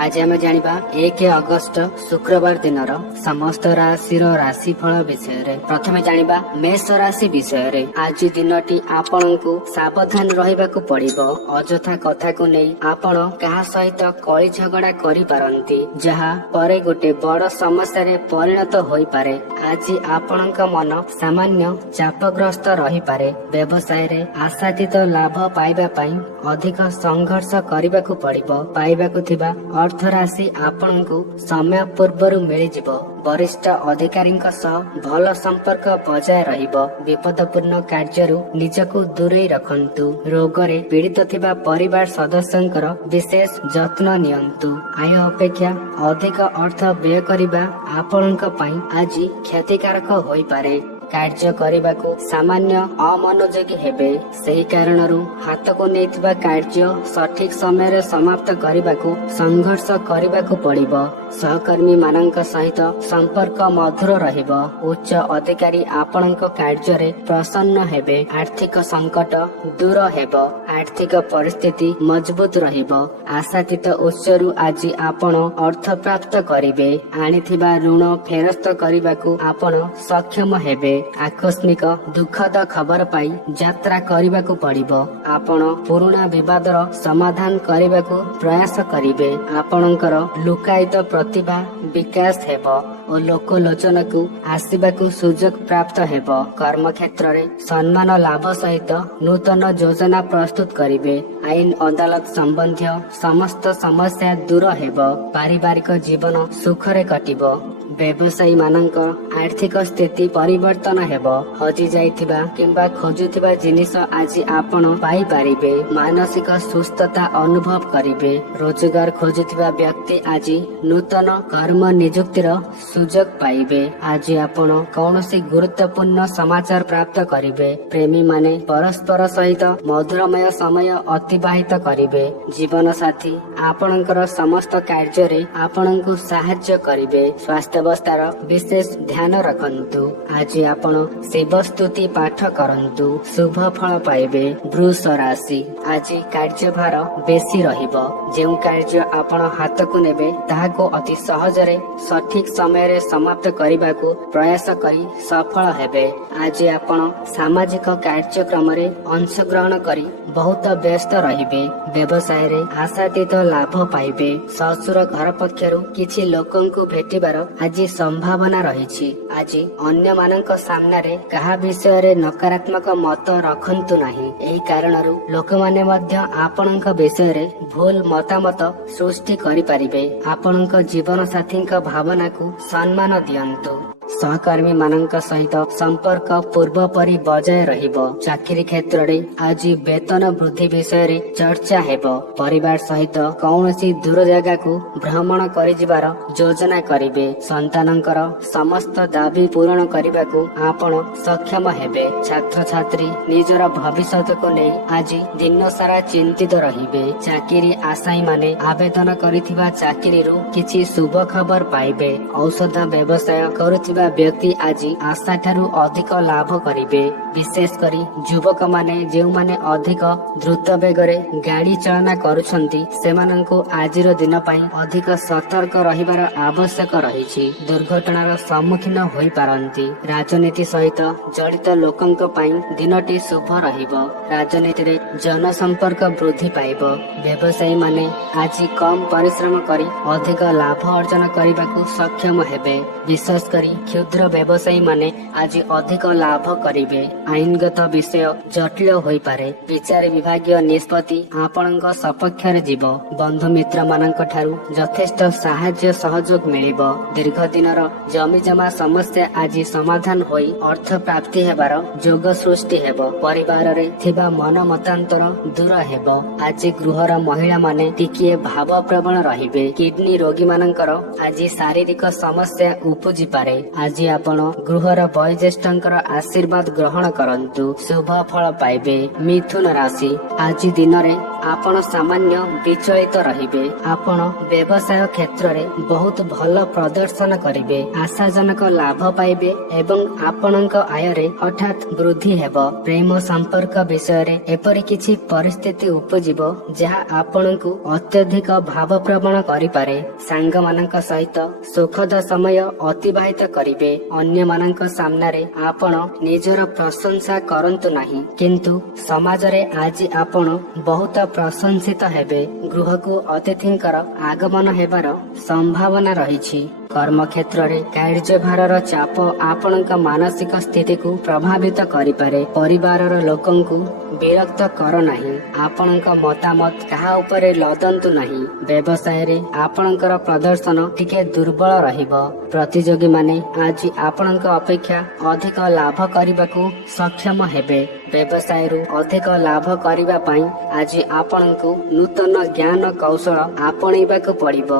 आज आम जानिबा 1 अगस्त शुक्रवार दिनर समस्त राशिर राशिफल विषय प्रथमे जानिबा मेष राशि विषय। आज दिनटी आपणको सावधान रहिबाकु पड़िबो। अजथा कथा को नहीं आपण कहा सहित कଳି झगड़ा करि पारंती, जहा परे गोटे बड़ समस्या रे परिणत होई पारे। आज आपणक मन सामान्य चापग्रस्त रही पारे। व्यवसाय रे आशातीत लाभ पाइबा पई अधिक संघर्ष करिबाकु पड़िबो। पाइबाकु थिबा अर्थ राशि आपणको समय पूर्वरु मिली जिवो। वरिष्ठ अधिकारी भल संपर्क बजाय रहिबो। विपदपूर्ण कार्यरु निजको दूरे रखंतु। रोगरे पीड़ित थिबा परिवार सदस्यंकर विशेष जत्न नियंतु। आय अपेक्षा अधिक अर्थ व्यय करिबा आपणक पई आज क्षतिकारक होई पारे। कार्य करने सामान्य अमनोयोगी हेबे। सही कारणरू हाथ को नेथिबा कार्य सठिक समय रे समाप्त करने संघर्ष करने पड़िबो। सहकर्मी मानक सहित संपर्क मधुर रहिबो। उच्च अधिकारी आपणक कार्य रे प्रसन्न हेबे। आर्थिक संकट दूर हेबो। आर्थिक परिस्थिति मजबूत रहिबो। आशातीत उत्सरू आज आपण अर्थ प्राप्त करिवे। आनिथिबा ऋण फेरस्त करने आपण सक्षम हेबे। आकस्मिक दुखद खबर पाई यात्रा करने पड़िबो। आपण पुराना विवादर समाधान करने प्रयास करिवे। आपणकर लुकायित प्रतिभा विकास हेबो और लोकलोचन को आसवाक सुजोग प्राप्त हेबो। कर्म क्षेत्र रे सम्मान लाभ सहित नूतन योजना प्रस्तुत करिवे। आईन अदालत संबंधी समस्त समस्या दूर हेबो। पारिवारिक जीवन सुखरे कटिबो। व्यवसायी मानक आर्थिक स्थिति परिवर्तन हेबो। हजि जाइथिबा किंबा खोजुथिबा जिनिस आज आपण पाई पारिबे। मानसिक सुस्थता अनुभव करिवे। रोजगार खोजुथिबा व्यक्ति आज नूतन कर्म नियुक्तिर सुजोग पाइबे। आज आपण कौनसी गुरुत्वपूर्ण समाचार प्राप्त करिवे। प्रेमी माने परस्पर सहित मधुरमय समय अतिबाहित करिवे। जीवन साथी आपणकर समस्त कार्य रे आपणको सहाय्य करिवे। स्वास्थ्य अवस्थार विशेष ध्यान रखंतु। आज आपण शिव स्तुति पाठ करंतु। शुभ फल पाइबे। वृष राशि आज कार्यभार बेसी रहिबो। जेउ कार्य आपण हाथ को नेबे ताहाको अति सहजरे सठिक समय रे समाप्त करिबाकू प्रयास करी सफल हेबे। आज आपण सामाजिक कार्यक्रम रे अंशग्रहण करी बहुत व्यस्त रहिबे। व्यवसाय रे आशातीत लाभ पाइबे। ससुर घर पक्षरु किछि लोकंकु भेटिबार आज संभावना रही। आज अन्य मानक सामने रे कहा विषय रे नकारात्मक मत रखंतु नाही। एही कारणरू लोक माने मध्य आपणक विषय रे भूल मतामत सृष्टि करि पारिबे। आपणक जीवन साथी भावना को सम्मान दियंतु। सहकर्मी मानक सहित संपर्क पूर्व परि बजाय रहिबो। चाकरी क्षेत्र रे आज वेतन वृद्धि विषय रे चर्चा हेबो। परिवार सहित कौनसी दूर जगह को भ्रमण करि जिबार योजना करिवे। संतानकर समस्त दाबी पूरण करने को आपण सक्षम हेबे। छात्र छात्री निजर भविष्य को नहीं आज दिन सारा चिंतित रहिबे। चाकरी आशायी माने आवेदन करिथिबा चाकरी रो किछि शुभ खबर पाइबे। औषध व्यवसाय करुथिबा व्यक्ति आज आशा ठारू अधिक लाभ करिवे। विशेष करी युवक माने जेउ माने अधिक द्रुत बेगरे गाड़ी चालना करुछंती सेमानंको आजिर दिन पई अधिक सतर्क रहिबार आवश्यक रहिछि। दुर्घटनार सम्मुखीन होई पारंती। राजनीति सहित जड़ित लोकंक पई दिनटी शुभ रहिबो। राजनीति रे जनसंपर्क वृद्धि पाइबो। व्यवसायी माने आज कम परिश्रम करी अधिक लाभ अर्जन करबाकू सक्षम हेबे। विशेष करी क्षुद्र व्यवसायी माने आज अधिक लाभ करिवे। आईनगत विषय जटिल होई पारे। विचार विभागीय निष्पत्ति आपणक सपक्ष रे जीवो। बंधु मित्र मानक ठारू यथेष्ट सहाय्य सहयोग मिलिबो। दीर्घ दिनर जमीजमा समस्या आज समाधान होई अर्थ प्राप्ति हेबार जोग सृष्टि हेबो। परिवार रे थिबा मन मतांतर दूर हेबो। आज गृहर महिला माने टिकिए भाव प्रवण रहिबे। किडनी रोगी मानकर आज शारीरिक समस्या उपजी पारे। आज ଆଜି ଆପଣ ଗୃହର ବୟୋଜ୍ୟେଷ୍ଠଙ୍କର ଆଶୀର୍ବାଦ ଗ୍ରହଣ କରନ୍ତୁ, ଶୁଭ ଫଳ ପାଇବେ। ମିଥୁନ ରାଶି, ଆଜି ଦିନରେ ଆପଣ ସାମାନ୍ୟ ବିଚଳିତ ରହିବେ। ଆପଣ ବ୍ୟବସାୟ କ୍ଷେତ୍ରରେ ବହୁତ ଭଲ ପ୍ରଦର୍ଶନ କରିବେ, ଆଶାଜନକ ଲାଭ ପାଇବେ ଏବଂ ଆପଣଙ୍କ ଆୟରେ ହଠାତ୍ ବୃଦ୍ଧି ହେବ। ପ୍ରେମ ସମ୍ପର୍କ ବିଷୟରେ ଏପରି କିଛି ପରିସ୍ଥିତି ଉପୁଜିବ ଯାହା ଆପଣଙ୍କୁ ଅତ୍ୟଧିକ ଭାବପ୍ରବଣ କରିପାରେ। ସାଙ୍ଗମାନଙ୍କ ସହିତ ସୁଖଦ ସମୟ ଅତିବାହିତ କରିବେ। ଅନ୍ୟମାନଙ୍କ ସାମ୍ନାରେ ଆପଣ ନିଜର ପ୍ରଶଂସା କରନ୍ତୁ ନାହିଁ, କିନ୍ତୁ ସମାଜରେ ଆଜି ଆପଣ ବହୁତ ପ୍ରଶଂସିତ ହେବେ। ଗୃହକୁ ଅତିଥିଙ୍କର ଆଗମନ ହେବାର ସମ୍ଭାବନା ରହିଛି। କର୍ମକ୍ଷେତ୍ରରେ କାର୍ଯ୍ୟଭାରର ଚାପ ଆପଣଙ୍କ ମାନସିକ ସ୍ଥିତିକୁ ପ୍ରଭାବିତ କରିପାରେ। ପରିବାରର ଲୋକଙ୍କୁ ବିରକ୍ତ କର ନାହିଁ। ଆପଣଙ୍କ ମତାମତ କାହା ଉପରେ ଲଦନ୍ତୁ ନାହିଁ। ବ୍ୟବସାୟରେ ଆପଣଙ୍କର ପ୍ରଦର୍ଶନ ଟିକେ ଦୁର୍ବଳ ରହିବ। ପ୍ରତିଯୋଗୀମାନେ ଆଜି ଆପଣଙ୍କ ଅପେକ୍ଷା ଅଧିକ ଲାଭ କରିବାକୁ ସକ୍ଷମ ହେବେ। ବ୍ୟବସାୟରୁ ଅଧିକ ଲାଭ କରିବା ପାଇଁ ଆଜି ଆପଣଙ୍କୁ ନୂତନ ଜ୍ଞାନ କୌଶଳ ଆପଣେଇବାକୁ ପଡ଼ିବ।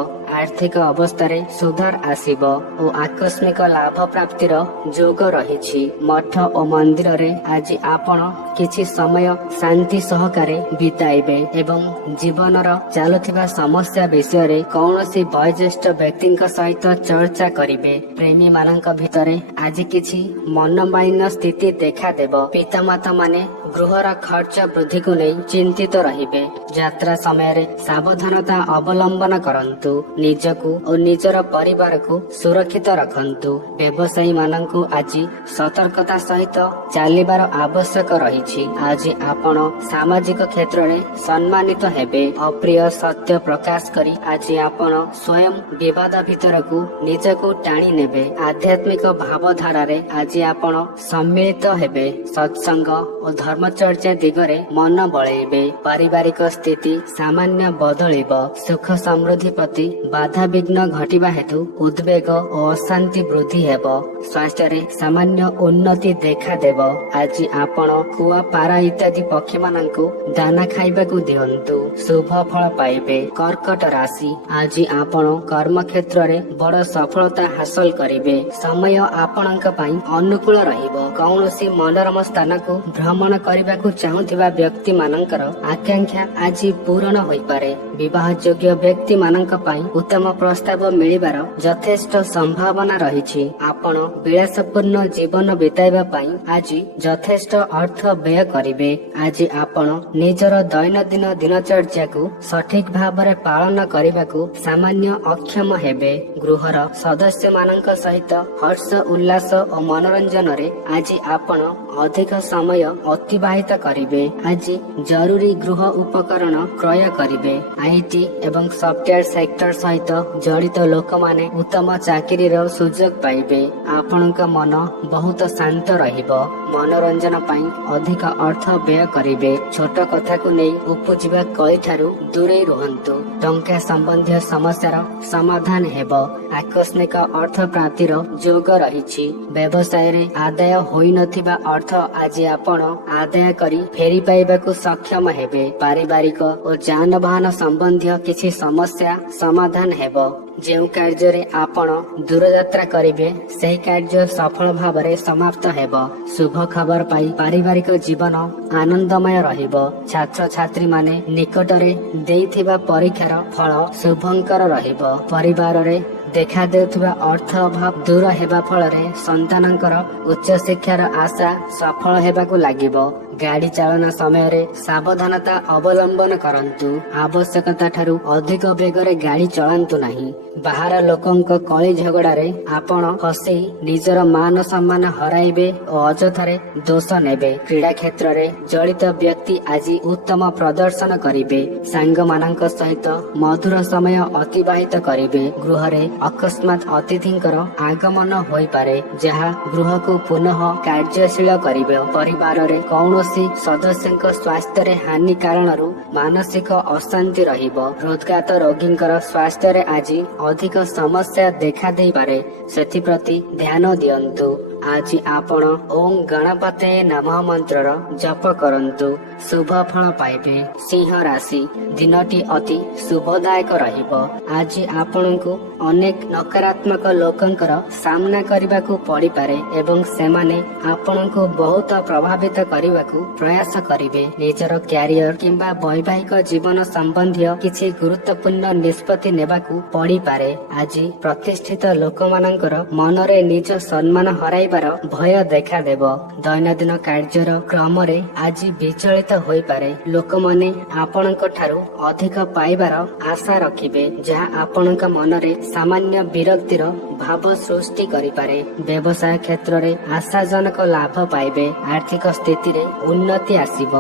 ଆର୍ଥିକ ଅବସ୍ଥାରେ ସୁଧାର ଆସିବ ଓ ଆକସ୍ମିକ ଲାଭ ପ୍ରାପ୍ତିର ଯୋଗ ରହିଛି। ମଠ ଓ ମନ୍ଦିରରେ ଆଜି ଆପଣ କିଛି ସମୟ ଶାନ୍ତି ସହକାରେ ବିତାଇବେ ଏବଂ ଜୀବନର ଚାଲୁଥିବା ସମସ୍ୟା ବିଷୟରେ କୌଣସି ବୟୋଜ୍ୟେଷ୍ଠ ବ୍ୟକ୍ତିଙ୍କ ସହିତ ଚର୍ଚ୍ଚା କରିବେ। ପ୍ରେମୀ ମାନଙ୍କ ଭିତରେ ଆଜି କିଛି ମନୋମାଳିନ୍ୟ ସ୍ଥିତି ଦେଖାଦେବ। ପିତାମାତା ମାନେ ଗୃହର ଖର୍ଚ୍ଚ ବୃଦ୍ଧିକୁ ନେଇ ଚିନ୍ତିତ ରହିବେ। ଯାତ୍ରା ସମୟରେ ସାବଧାନତା ଅବଲମ୍ବନ କରନ୍ତୁ। ନିଜକୁ ଓ ନିଜର ପରିବାରକୁ ସୁରକ୍ଷିତ ରଖନ୍ତୁ। ବ୍ୟବସାୟୀ ମାନଙ୍କୁ ଆଜି ସତର୍କତା ସହିତ ଚାଲିବାର ଆବଶ୍ୟକ ରହିଛି। ଆଜି ଆପଣ ସାମାଜିକ କ୍ଷେତ୍ରରେ ସମ୍ମାନିତ ହେବେ। ଅପ୍ରିୟ ସତ୍ୟ ପ୍ରକାଶ କରି ଆଜି ଆପଣ ସ୍ୱୟଂ ବିବାଦ ଭିତରକୁ ନିଜକୁ ଟାଣି ନେବେ। ଆଧ୍ୟାତ୍ମିକ ଭାବଧାରାରେ ଆଜି ଆପଣ ସମ୍ମିଳିତ ହେବେ। ସତ୍ସଙ୍ଗ ଓ ଧର୍ମଚର୍ଚ୍ଚା ଦିଗରେ ମନ ବଳେଇବେ। ପାରିବାରିକ ସ୍ଥିତି ସାମାନ୍ୟ ବଦଳିବ। ସୁଖ ସମୃଦ୍ଧି ପ୍ରତି ବାଧାବିଘ୍ନ ଘଟିବା ହେତୁ ଉଦ୍ବେଗ ଓ ଅଶାନ୍ତି ବୃଦ୍ଧି ହେବ। ସ୍ୱାସ୍ଥ୍ୟରେ ସାମାନ୍ୟ ଉନ୍ନତି ଦେଖାଦେବ। ଆଜି ଆପଣ କୁଆ, ପାରା ଇତ୍ୟାଦି ପକ୍ଷୀମାନଙ୍କୁ ଦାନା ଖାଇବାକୁ ଦିଅନ୍ତୁ, ଶୁଭ ଫଳ ପାଇବେ। କର୍କଟ ରାଶି, ଆଜି ଆପଣ କର୍ମକ୍ଷେତ୍ରରେ ବଡ଼ ସଫଳତା ହାସଲ କରିବେ। ସମୟ ଆପଣଙ୍କ ପାଇଁ ଅନୁକୂଳ ରହିବ। କୌଣସି ମନୋରମ ସ୍ଥାନକୁ ଭ୍ରମଣ କରିବାକୁ ଚାହୁଁଥିବା ବ୍ୟକ୍ତି ମାନଙ୍କର ଆକାଂକ୍ଷା ଆଜି ପୂରଣ ହୋଇପାରେ। ବିବାହ ଯୋଗ୍ୟ ବ୍ୟକ୍ତି ମାନଙ୍କ ପାଇଁ ଉତ୍ତମ ପ୍ରସ୍ତାବ ମିଳିବାର ଯଥେଷ୍ଟ ସମ୍ଭାବନା ରହିଛି। ଆପଣ ବିଳାସପୂର୍ଣ୍ଣ ଜୀବନ ବିତାଇବା ପାଇଁ ଆଜି ଯଥେଷ୍ଟ ଅର୍ଥ ବ୍ୟୟ କରିବେ। ଆଜି ଆପଣ ନିଜର ଦୈନନ୍ଦିନ ଦିନଚର୍ଯ୍ୟାକୁ ସଠିକ ଭାବରେ ପାଳନ କରିବାକୁ ସାମାନ୍ୟ ଅକ୍ଷମ ହେବେ। ଗୃହର ସଦସ୍ୟ ମାନଙ୍କ ସହିତ ହର୍ଷ ଉଲ୍ଲାସ ଓ ମନୋରଞ୍ଜନରେ ଆଜି ଆପଣ ଅଧିକ ସମୟ ଅତିବାହିତ କରିବେ। ଆଜି ଜରୁରୀ ଗୃହ ଉପକରଣ କ୍ରୟ କରିବେ। ଆଇଟି ଏବଂ ସଫ୍ଟୱେର ସେକ୍ଟର ସହିତ ଜଡ଼ିତ ଲୋକମାନେ ଉତ୍ତମ ଚାକିରିର ସୁଯୋଗ ପାଇବେ। ଆପଣଙ୍କ ମନ ବହୁତ ଶାନ୍ତ ରହିବ। ମନୋରଞ୍ଜନ ପାଇଁ ଅଧିକ ଅର୍ଥ ବ୍ୟୟ କରିବେ। ଛୋଟ କଥାକୁ ନେଇ ଉପୁଜିବା କଳିଠାରୁ ଦୂରେଇ ରୁହନ୍ତୁ। ଟଙ୍କା ସମ୍ବନ୍ଧୀୟ ସମସ୍ୟାର ସମାଧାନ ହେବ। ଆକସ୍ମିକ ଅର୍ଥ ପ୍ରାପ୍ତିର ଯୋଗ ରହିଛି। ବ୍ୟବସାୟରେ ଆଦାୟ ହୋଇନଥିବା ଅର୍ଥ ଆଜି ଆପଣ ଆଦାୟ କରି ଫେରି ପାଇବାକୁ ସକ୍ଷମ ହେବେ। ପାରିବାରିକ ଓ ଯାନବାହନ ସମ୍ବନ୍ଧୀୟ କିଛି ସମସ୍ୟା ସମାଧାନ ହେବ। ଯେଉଁ କାର୍ଯ୍ୟରେ ଆପଣ ଦୂରଯାତ୍ରା କରିବେ ସେହି କାର୍ଯ୍ୟ ସଫଳ ଭାବରେ ସମାପ୍ତ ହେବ। ଶୁଭ ଖବର ପାଇ ପାରିବାରିକ ଜୀବନ ଆନନ୍ଦମୟ ରହିବ। ଛାତ୍ରଛାତ୍ରୀ ମାନେ ନିକଟରେ ଦେଇଥିବା ପରୀକ୍ଷାର ଫଳ ଶୁଭଙ୍କର ରହିବ। ପରିବାରରେ ଦେଖାଦେଉଥିବା ଅର୍ଥ ଅଭାବ ଦୂର ହେବା ଫଳରେ ସନ୍ତାନଙ୍କର ଉଚ୍ଚ ଶିକ୍ଷାର ଆଶା ସଫଳ ହେବାକୁ ଲାଗିବ। ଗାଡି ଚାଳନା ସମୟରେ ସାବଧାନତା ଅବଲମ୍ବନ କରନ୍ତୁ। ଆବଶ୍ୟକତା ଠାରୁ ଅଧିକ ବେଗରେ ଗାଡି ଚଳାନ୍ତୁ ନାହିଁ। ବାହାର ଲୋକଙ୍କ କଳି ଝଗଡାରେ ଆପଣ ଫସି ନିଜର ମାନ ସମ୍ମାନ ହରାଇବେ ଓ ଅଯଥାରେ ଦୋଷ ନେବେ। କ୍ରୀଡା କ୍ଷେତ୍ରରେ ଜଡ଼ିତ ବ୍ୟକ୍ତି ଆଜି ଉତ୍ତମ ପ୍ରଦର୍ଶନ କରିବେ। ସାଙ୍ଗମାନଙ୍କ ସହିତ ମଧୁର ସମୟ ଅତିବାହିତ କରିବେ। ଗୃହରେ ଅକସ୍ମାତ୍ ଅତିଥିଙ୍କର ଆଗମନ ହୋଇପାରେ, ଯାହା ଗୃହକୁ ପୁନଃ କାର୍ଯ୍ୟଶୀଳ କରିବ। ପରିବାରରେ କୌଣସି ସଦସ୍ୟଙ୍କ ସ୍ୱାସ୍ଥ୍ୟରେ ହାନି କାରଣରୁ ମାନସିକ ଅଶାନ୍ତି ରହିବ। ହୃଦଘାତ ରୋଗୀଙ୍କର ସ୍ୱାସ୍ଥ୍ୟରେ ଆଜି ଅଧିକ ସମସ୍ୟା ଦେଖା ଦେଇପାରେ, ସେଥିପ୍ରତି ଧ୍ୟାନ ଦିଅନ୍ତୁ। ଆଜି ଆପଣ ଓಂ ଗଣପତେ ନମଃ ମନ୍ତ୍ରର ଜପ କରନ୍ତୁ, ଶୁଭ ଫଳ ପାଇବେ। ସିଂହ ରାଶି, ଦିନଟି ଅତି ଶୁଭଦାୟକ ରହିବ। ଆଜି ଆପଣଙ୍କୁ ଅନେକ ନକାରାତ୍ମକ ଲୋକଙ୍କର ସାମ୍ନା କରିବାକୁ ପଡିପାରେ ଏବଂ ସେମାନେ ଆପଣଙ୍କୁ ବହୁତ ପ୍ରଭାବିତ କରିବାକୁ ପ୍ରୟାସ କରିବେ। ନିଜର କ୍ୟାରିୟର କିମ୍ବା ବୈବାହିକ ଜୀବନ ସମ୍ବନ୍ଧୀୟ କିଛି ଗୁରୁତ୍ୱପୂର୍ଣ୍ଣ ନିଷ୍ପତ୍ତି ନେବାକୁ ପଡିପାରେ। ଆଜି ପ୍ରତିଷ୍ଠିତ ଲୋକମାନଙ୍କର ମନରେ ନିଜ ସମ୍ମାନ ହରାଇବାର ଭୟ ଦେଖାଦେବ। ଦୈନନ୍ଦିନ କାର୍ଯ୍ୟର କ୍ରମରେ ଆଜି ବିଚଳିତ ହୋଇପାରେ। ଲୋକମାନେ ଆପଣଙ୍କ ଠାରୁ ଅଧିକ ପାଇବାର ଆଶା ରଖିବେ, ଯାହା ଆପଣଙ୍କ ମନରେ ସାମାନ୍ୟ ବିରକ୍ତିର ଭାବ ସୃଷ୍ଟି କରିପାରେ। ବ୍ୟବସାୟ କ୍ଷେତ୍ରରେ ଆଶାଜନକ ଲାଭ ପାଇବେ। ଆର୍ଥିକ ସ୍ଥିତିରେ ଉନ୍ନତି ଆସିବ।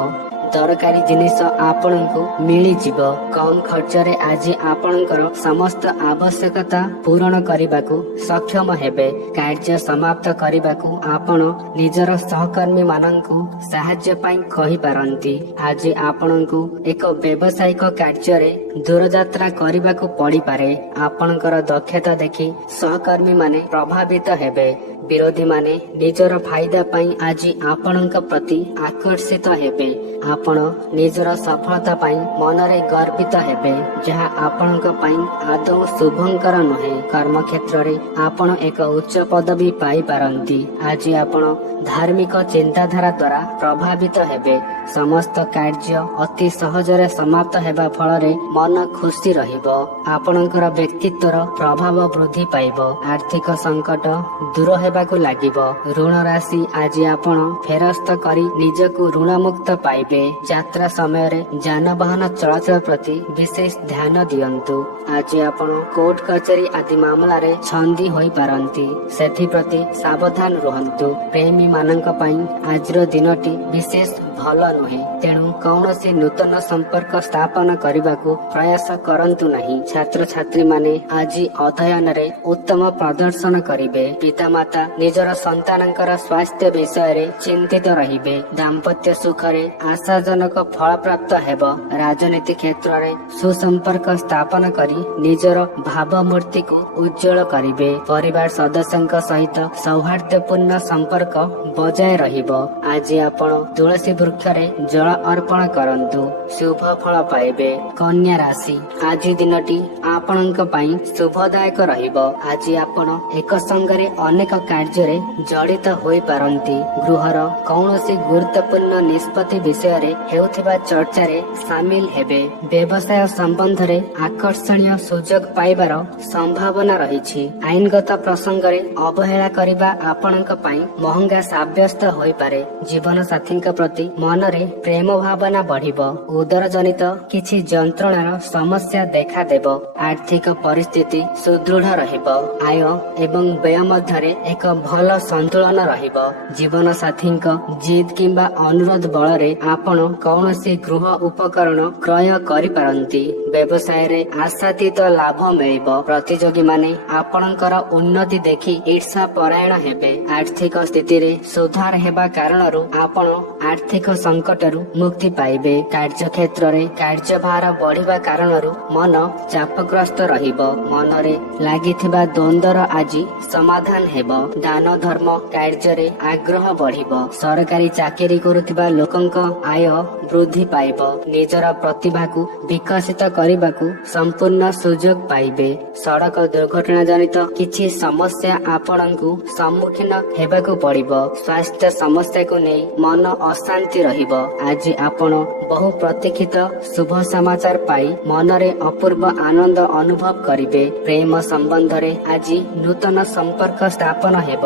ଦରକାରୀ ଜିନିଷ ଆପଣଙ୍କୁ ମିଳିଯିବ। କମ ଖର୍ଚ୍ଚରେ ଆଜି ଆପଣଙ୍କର ସମସ୍ତ ଆବଶ୍ୟକତା ପୂରଣ କରିବାକୁ ସକ୍ଷମ ହେବେ। କାର୍ଯ୍ୟ ସମାପ୍ତ କରିବାକୁ ଆପଣ ନିଜର ସହକର୍ମୀ ମାନଙ୍କୁ ସାହାଯ୍ୟ ପାଇଁ କହିପାରନ୍ତି। ଆଜି ଆପଣଙ୍କୁ ଏକ ବ୍ୟବସାୟିକ କାର୍ଯ୍ୟରେ ଦୂରଯାତ୍ରା କରିବାକୁ ପଡିପାରେ। ଆପଣଙ୍କର ଦକ୍ଷତା ଦେଖି ସହକର୍ମୀ ମାନେ ପ୍ରଭାବିତ ହେବେ। ବିରୋଧୀମାନେ ନିଜର ଫାଇଦା ପାଇଁ ଆଜି ଆପଣଙ୍କ ପ୍ରତି ଆକର୍ଷିତ ହେବେ। ଆପଣ ନିଜର ସଫଳତା ପାଇଁ ମନରେ ଗର୍ବିତ ହେବେ, ଯାହା ଆପଣଙ୍କ ପାଇଁ ଆଦୌ ଶୁଭଙ୍କର ନୁହେଁ। କର୍ମକ୍ଷେତ୍ରରେ ଆପଣ ଏକ ଉଚ୍ଚ ପଦବୀ ପାଇପାରନ୍ତି। ଆଜି ଆପଣ ଧାର୍ମିକ ଚିନ୍ତାଧାରା ଦ୍ୱାରା ପ୍ରଭାବିତ ହେବେ। ସମସ୍ତ କାର୍ଯ୍ୟ ଅତି ସହଜରେ ସମାପ୍ତ ହେବା ଫଳରେ ମନ ଖୁସି ରହିବ। ଆପଣଙ୍କର ବ୍ୟକ୍ତିତ୍ୱର ପ୍ରଭାବ ବୃଦ୍ଧି ପାଇବ। ଆର୍ଥିକ ସଙ୍କଟ ଦୂର ହେବାକୁ ଲାଗିବ। ଋଣ ରାଶି, ଆଜି ଆପଣ ଫେରସ୍ତ କରି ନିଜକୁ ଋଣମୁକ୍ତ ପାଇବେ। ଯାତ୍ରା ସମୟରେ ଯାନବାହନ ଚଳାଚଳ ପ୍ରତି ବିଶେଷ ଧ୍ୟାନ ଦିଅନ୍ତୁ। ଆଜି ଆପଣ କୋର୍ଟ କଚେରୀ ଆଦି ମାମଲାରେ ଛନ୍ଦି ହୋଇପାରନ୍ତି, ସେଥିପ୍ରତି ସାବଧାନ ରୁହନ୍ତୁ। ପ୍ରେମୀ ମାନଙ୍କ ପାଇଁ ଆଜିର ଦିନଟି ବିଶେଷ ଭଲ ନୁହେଁ, ତେଣୁ କୌଣସି ନୂତନ ସମ୍ପର୍କ ସ୍ଥାପନ କରିବାକୁ ପ୍ରୟାସ କରନ୍ତୁ ନାହିଁ। ଛାତ୍ରଛାତ୍ରୀ ମାନେ ଆଜି ଅଧ୍ୟୟନରେ ଉତ୍ତମ ପ୍ରଦର୍ଶନ କରିବେ। ପିତାମାତା ନିଜର ସନ୍ତାନଙ୍କର ସ୍ୱାସ୍ଥ୍ୟ ବିଷୟରେ ଚିନ୍ତିତ ରହିବେ। ଦାମ୍ପତ୍ୟ ସୁଖରେ ଆଶାଜନକ ଫଳ ପ୍ରାପ୍ତ ହେବ। ରାଜନୀତି କ୍ଷେତ୍ରରେ ସୁସମ୍ପର୍କ ସ୍ଥାପନ କରି ନିଜର ଭାବମୂର୍ତ୍ତିକୁ ଉଜ୍ଜଳ କରିବେ। ପରିବାର ସଦସ୍ୟଙ୍କ ସହିତ ସୌହାର୍ଦ୍ଦ୍ୟପୂର୍ଣ୍ଣ ସମ୍ପର୍କ ବଜାୟ ରହିବ। ଆଜି ଆପଣ ତୁଳସୀ ବୃକ୍ଷରେ ଜଳ ଅର୍ପଣ କରନ୍ତୁ, ଶୁଭ ଫଳ ପାଇବେ। କନ୍ୟା ରାଶି, ଆଜି ଦିନଟି ଆପଣଙ୍କ ପାଇଁ ଶୁଭଦାୟକ ରହିବ। ଆଜି ଆପଣ ଏକ ସଙ୍ଗରେ ଅନେକ କାର୍ଯ୍ୟରେ ଜଡ଼ିତ ହୋଇପାରନ୍ତି। ଗୃହର କୌଣସି ଗୁରୁତ୍ୱପୂର୍ଣ୍ଣ ନିଷ୍ପତ୍ତି ବିଷୟରେ ହେଉଥିବା ଚର୍ଚ୍ଚାରେ ସାମିଲ ହେବେ। ବ୍ୟବସାୟ ସମ୍ବନ୍ଧରେ ଆକର୍ଷଣୀୟ ସୁଯୋଗ ପାଇବାର ସମ୍ଭାବନା ରହିଛି। ଆଇନଗତ ପ୍ରସଙ୍ଗରେ ଅବହେଳା କରିବା ଆପଣଙ୍କ ପାଇଁ ମହଙ୍ଗା ସାବ୍ୟସ୍ତ ହୋଇପାରେ। ଜୀବନ ସାଥୀଙ୍କ ପ୍ରତି ମନରେ ପ୍ରେମ ଭାବନା ବଢିବ। ଉଦର ଜନିତ କିଛି ଯନ୍ତ୍ରଣାର ସମସ୍ୟା ଦେଖାଦେବ। ଆର୍ଥିକ ପରିସ୍ଥିତି ସୁଦୃଢ ରହିବ। ଆୟ ଏବଂ ବ୍ୟୟ ମଧ୍ୟରେ ଏକ ଭଲ ସନ୍ତୁଳନ ରହିବ। ଜୀବନ ସାଥୀଙ୍କ ଜିଦ୍ କିମ୍ବା ଅନୁରୋଧ ବଳରେ ଆପଣ କୌଣସି ଗୃହ ଉପକରଣ କ୍ରୟ କରିପାରନ୍ତି। ବ୍ୟବସାୟରେ ଆଶାତୀତ ଲାଭ ମିଳିବ। ପ୍ରତିଯୋଗୀ ମାନେ ଆପଣଙ୍କର ଉନ୍ନତି ଦେଖି ଈର୍ଷା ପରାୟଣ ହେବେ। ଆର୍ଥିକ ସ୍ଥିତିରେ ସୁଧାର ହେବା କାରଣରୁ ଆପଣ ଆର୍ଥିକ ସଙ୍କଟରୁ ମୁକ୍ତି ପାଇବେ। କାର୍ଯ୍ୟକ୍ଷେତ୍ରରେ କାର୍ଯ୍ୟଭାର ବଢିବା କାରଣରୁ ମନ ଚାପଗ୍ରସ୍ତ ରହିବ। ମନରେ ଲାଗିଥିବା ଦ୍ୱନ୍ଦ୍ୱର ଆଜି ସମାଧାନ ହେବ। ଦାନ ଧର୍ମ କାର୍ଯ୍ୟରେ ଆଗ୍ରହ ବଢିବ। ସରକାରୀ ଚାକିରି କରୁଥିବା ଲୋକଙ୍କ ଆୟ ବୃଦ୍ଧି ପାଇବ। ନିଜର ପ୍ରତିଭାକୁ ବିକଶିତ କରିବାକୁ ସମ୍ପୂର୍ଣ୍ଣ ସୁଯୋଗ ପାଇବେ। ସଡ଼କ ଦୁର୍ଘଟଣା ଜନିତ କିଛି ସମସ୍ୟା ଆପଣଙ୍କୁ ସମ୍ମୁଖୀନ ହେବାକୁ ପଡିବ। ସ୍ୱାସ୍ଥ୍ୟ ସମସ୍ୟାକୁ ନେଇ ମନ ଅଶାନ୍ତି ରହିବ। ଆଜି ଆପଣ ବହୁ ପ୍ରତୀକ୍ଷିତ ଶୁଭ ସମାଚାର ପାଇ ମନରେ ଅପୂର୍ବ ଆନନ୍ଦ ଅନୁଭବ କରିବେ। ପ୍ରେମ ସମ୍ବନ୍ଧରେ ଆଜି ନୂତନ ସମ୍ପର୍କ ସ୍ଥାପନ ହେବ।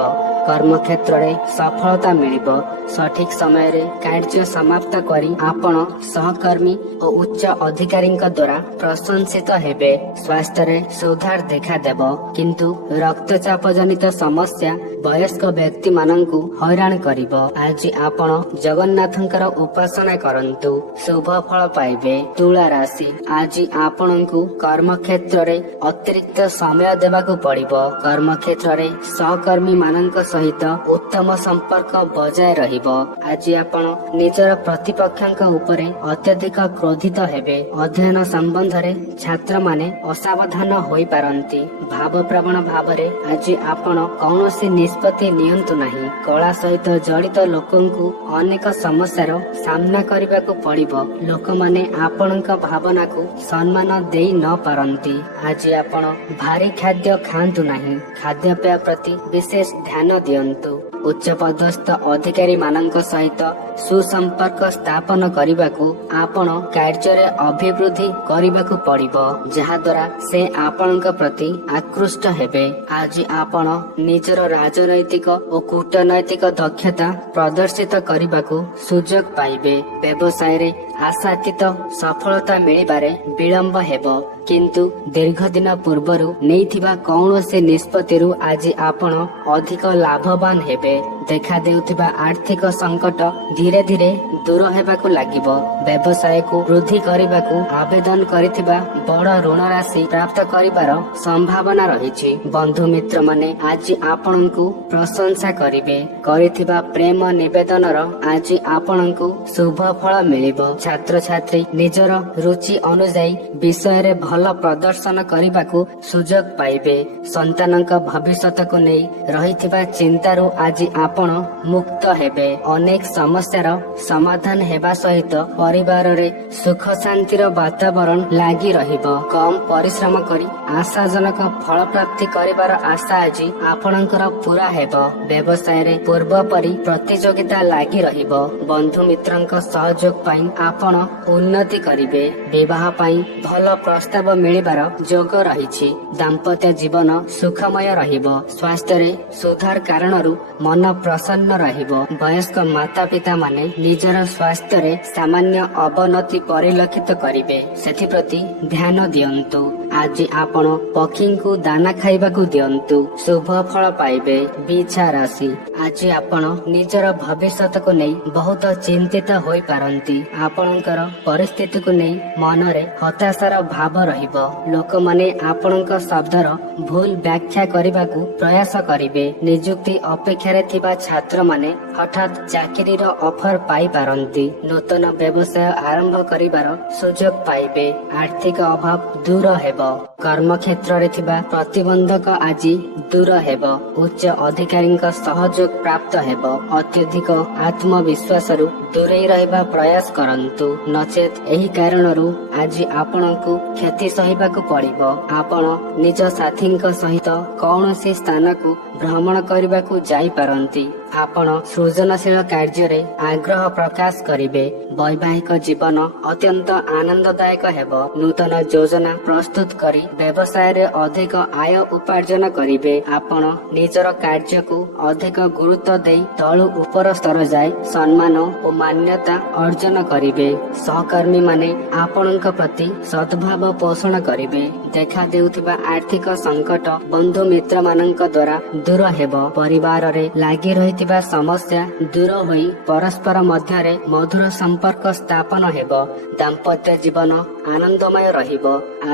କର୍ମକ୍ଷେତ୍ରରେ ସଫଳତା ମିଳିବ। ସଠିକ ସମୟରେ କାର୍ଯ୍ୟ ସମାପ୍ତ କରି ଆପଣ ସହକର୍ମୀ ଓ ଉଚ୍ଚ ଅଧିକାରୀଙ୍କ ଦ୍ୱାରା ପ୍ରଶଂସିତ ହେବେ। ସ୍ୱାସ୍ଥ୍ୟରେ ସୁଧାର ଦେଖାଦେବ, କିନ୍ତୁ ରକ୍ତଚାପ ଜନିତ ସମସ୍ୟା ବୟସ୍କ ବ୍ୟକ୍ତି ମାନଙ୍କୁ ହଇରାଣ କରିବ। ଆଜି ଆପଣ ଜଗନ୍ନାଥଙ୍କର ଉପାସନା କରନ୍ତୁ, ଶୁଭ ଫଳ ପାଇବେ। ତୁଳା ରାଶି, ଆଜି ଆପଣଙ୍କୁ କର୍ମକ୍ଷେତ୍ରରେ ଅତିରିକ୍ତ ସମୟ ଦେବାକୁ ପଡିବ। କର୍ମକ୍ଷେତ୍ରରେ ସହକର୍ମୀ ମାନଙ୍କ ସହିତ ଉତ୍ତମ ସମ୍ପର୍କ ବଜାୟ ରହିବ। ଆଜି ଆପଣ ନିଜର ପ୍ରତିପକ୍ଷଙ୍କ ଉପରେ ଅତ୍ୟଧିକ କ୍ରୋଧିତ ହେବେ। ଅଧ୍ୟୟନ ସମ୍ବନ୍ଧରେ ଛାତ୍ରମାନେ ଅସାବଧାନ ହୋଇପାରନ୍ତି। ଭାବପ୍ରବଣ ଭାବରେ ଆଜି ଆପଣ କୌଣସି ନିଷ୍ପତ୍ତି ନିଅନ୍ତୁ ନାହିଁ। କଳା ସହିତ ଜଡ଼ିତ ଲୋକଙ୍କୁ ଅନେକ ସମସ୍ୟାର ସାମ୍ନା କରିବାକୁ ପଡ଼ିବ। ଲୋକମାନେ ଆପଣଙ୍କ ଭାବନାକୁ ସମ୍ମାନ ଦେଇ ନ ପାରନ୍ତି। ଆଜି ଆପଣ ଭାରି ଖାଦ୍ୟ ଖାଆନ୍ତୁ ନାହିଁ। ଖାଦ୍ୟପେୟ ପ୍ରତି ବିଶେଷ ଧ୍ୟାନ ଦିଅନ୍ତୁ। ଉଚ୍ଚ ପଦସ୍ଥ ଅଧିକାରୀ ମାନଙ୍କ ସହିତ ସୁସମ୍ପର୍କ ସ୍ଥାପନ କରିବାକୁ ଆପଣ କାର୍ଯ୍ୟରେ ଅଭିବୃଦ୍ଧି କରିବାକୁ ପଡ଼ିବ, ଯାହାଦ୍ୱାରା ସେ ଆପଣଙ୍କ ପ୍ରତି ଆକୃଷ୍ଟ ହେବେ। ଆଜି ଆପଣ ନିଜର ରାଜନୈତିକ ଓ କୂଟନୈତିକ ଦକ୍ଷତା ପ୍ରଦର୍ଶିତ କରିବାକୁ ସୁଯୋଗ ପାଇବେ। ବ୍ୟବସାୟରେ ଆଶାତୀତ ସଫଳତା ମିଳିବାରେ ବିଳମ୍ବ ହେବ, କିନ୍ତୁ ଦୀର୍ଘ ଦିନ ପୂର୍ବରୁ ନେଇଥିବା କୌଣସି ନିଷ୍ପତ୍ତିରୁ ଆଜି ଆପଣ ଅଧିକ ଲାଭବାନ ହେବେ। ଦେଖାଦେଉଥିବା ଆର୍ଥିକ ସଙ୍କଟ ଧୀରେ ଧୀରେ ଦୂର ହେବାକୁ ଲାଗିବ। ବ୍ୟବସାୟକୁ ବୃଦ୍ଧି କରିବାକୁ ଆବେଦନ କରିଥିବା ବଡ଼ ଋଣ ରାଶି ପ୍ରାପ୍ତ କରିବାର ସମ୍ଭାବନା ରହିଛି। ବନ୍ଧୁ ମିତ୍ରମାନେ ଆଜି ଆପଣଙ୍କୁ ପ୍ରଶଂସା କରିବେ। କରିଥିବା ପ୍ରେମ ନିବେଦନର ଆଜି ଆପଣଙ୍କୁ ଶୁଭ ଫଳ ମିଳିବ। ଛାତ୍ରଛାତ୍ରୀ ନିଜର ରୁଚି ଅନୁଯାୟୀ ବିଷୟରେ ଭଲ ପ୍ରଦର୍ଶନ କରିବାକୁ ସୁଯୋଗ ପାଇବେ। ସନ୍ତାନଙ୍କ ଭବିଷ୍ୟତକୁ ନେଇ ରହିଥିବା ଚିନ୍ତାରୁ ଆଜି ଆପଣ ମୁକ୍ତ ହେବେ। ଅନେକ ସମସ୍ୟାର ସମାଧାନ ହେବା ସହିତ ପରିବାରରେ ସୁଖ ଶାନ୍ତିର ବାତାବରଣ ଲାଗି ରହିବ। କମ୍ ପରିଶ୍ରମ କରି ଆଶାଜନକ ଫଳ ପ୍ରାପ୍ତି କରିବାର ଆଶା ଆଜି ଆପଣଙ୍କର ପୁରା ହେବ। ବ୍ୟବସାୟରେ ପୂର୍ବ ପରି ପ୍ରତିଯୋଗିତା ଲାଗି ରହିବ। ବନ୍ଧୁ ମିତ୍ରଙ୍କ ସହଯୋଗ ପାଇଁ ଆପଣ ଉନ୍ନତି କରିବେ। ବିବାହ ପାଇଁ ଭଲ ପ୍ରସ୍ତାବ ମିଳିବାର ଯୋଗ ରହିଛି। ଦାମ୍ପତ୍ୟ ଜୀବନ ସୁଖମୟ ରହିବ। ସ୍ୱାସ୍ଥ୍ୟରେ ସୁଧାର କାରଣରୁ ମନ ପ୍ରସନ୍ନ ରହିବ। ବୟସ୍କ ମାତା ପିତା ମାନେ ନିଜର ସ୍ୱାସ୍ଥ୍ୟରେ ସାମାନ୍ୟ ଅବନତି ପରିଲକ୍ଷିତ କରିବେ, ସେଥିପ୍ରତି ଧ୍ୟାନ ଦିଅନ୍ତୁ। ଆଜି ଆପଣ ପକ୍ଷୀଙ୍କୁ ଦାନା ଖାଇବାକୁ ଦିଅନ୍ତୁ, ଶୁଭ ଫଳ ପାଇବେ। ବିଛା ରାଶି ଆଜି ଆପଣ ନିଜର ଭବିଷ୍ୟତକୁ ନେଇ ବହୁତ ଚିନ୍ତିତ ହୋଇପାରନ୍ତି। ଆପଣଙ୍କର ପରିସ୍ଥିତିକୁ ନେଇ ମନରେ ହତାଶାର ଭାବ ରହିବ। ଲୋକମାନେ ଆପଣଙ୍କ ଶବ୍ଦର ଭୁଲ ବ୍ୟାଖ୍ୟା କରିବାକୁ ପ୍ରୟାସ କରିବେ। ନିଯୁକ୍ତି ଅପେକ୍ଷାରେ ଥିବା ଛାତ୍ରମାନେ ହଠାତ୍ ଚାକିରିର ଅଫର ପାଇପାରନ୍ତି। ନୂତନ ବ୍ୟବସାୟ ଆରମ୍ଭ କରିବାର ସୁଯୋଗ ପାଇବେ। ଆର୍ଥିକ ଅଭାବ ଦୂର ହେବ। କର୍ମକ୍ଷେତ୍ରରେ ଥିବା ପ୍ରତିବନ୍ଧକ ଆଜି ଦୂର ହେବ। ଉଚ୍ଚ ଅଧିକାରୀଙ୍କ ସହଯୋଗ ପ୍ରାପ୍ତ ହେବ। ଅତ୍ୟଧିକ ଆତ୍ମବିଶ୍ୱାସରୁ ଦୂରେଇ ରହିବା ପ୍ରୟାସ କରନ୍ତୁ, ନଚେତ୍ ଏହି କାରଣରୁ ଆଜି ଆପଣଙ୍କୁ କ୍ଷତି ସହିବାକୁ ପଡ଼ିବ। ଆପଣ ନିଜ ସାଥୀଙ୍କ ସହିତ କୌଣସି ସ୍ଥାନକୁ ଭ୍ରମଣ କରିବାକୁ ଯାଇପାରନ୍ତି। ଆପଣ ସୃଜନଶୀଳ କାର୍ଯ୍ୟରେ ଆଗ୍ରହ ପ୍ରକାଶ କରିବେ। ବୈବାହିକ ଜୀବନ ଅତ୍ୟନ୍ତ ଆନନ୍ଦଦାୟକ ହେବ। ନୂତନ ଯୋଜନା ପ୍ରସ୍ତୁତ କରି ବ୍ୟବସାୟରେ ଅଧିକ ଆୟ ଉପାର୍ଜନ କରିବେ। ଆପଣ ନିଜର କାର୍ଯ୍ୟକୁ ଅଧିକ ଗୁରୁତ୍ୱ ଦେଇ ତଳୁ ଉପର ସ୍ତର ଯାଏ ସମ୍ମାନ ଓ ମାନ୍ୟତା ଅର୍ଜନ କରିବେ। ସହକର୍ମୀ ମାନେ ଆପଣଙ୍କ ପ୍ରତି ସଦ୍ଭାବ ପୋଷଣ କରିବେ। ଦେଖା ଦେଉଥିବା ଆର୍ଥିକ ସଙ୍କଟ ବନ୍ଧୁ ମିତ୍ର ମାନଙ୍କ ଦ୍ୱାରା ଦୂର ହେବ। ପରିବାରରେ ଲାଗି ରହିଥିବା ସମସ୍ୟା ଦୂର ହୋଇ ପରସ୍ପର ମଧ୍ୟରେ ମଧୁର ସମ୍ପର୍କ ସ୍ଥାପନ ହେବ। ଦାମ୍ପତ୍ୟ ଜୀବନ ଆନନ୍ଦମୟ ରହିବ।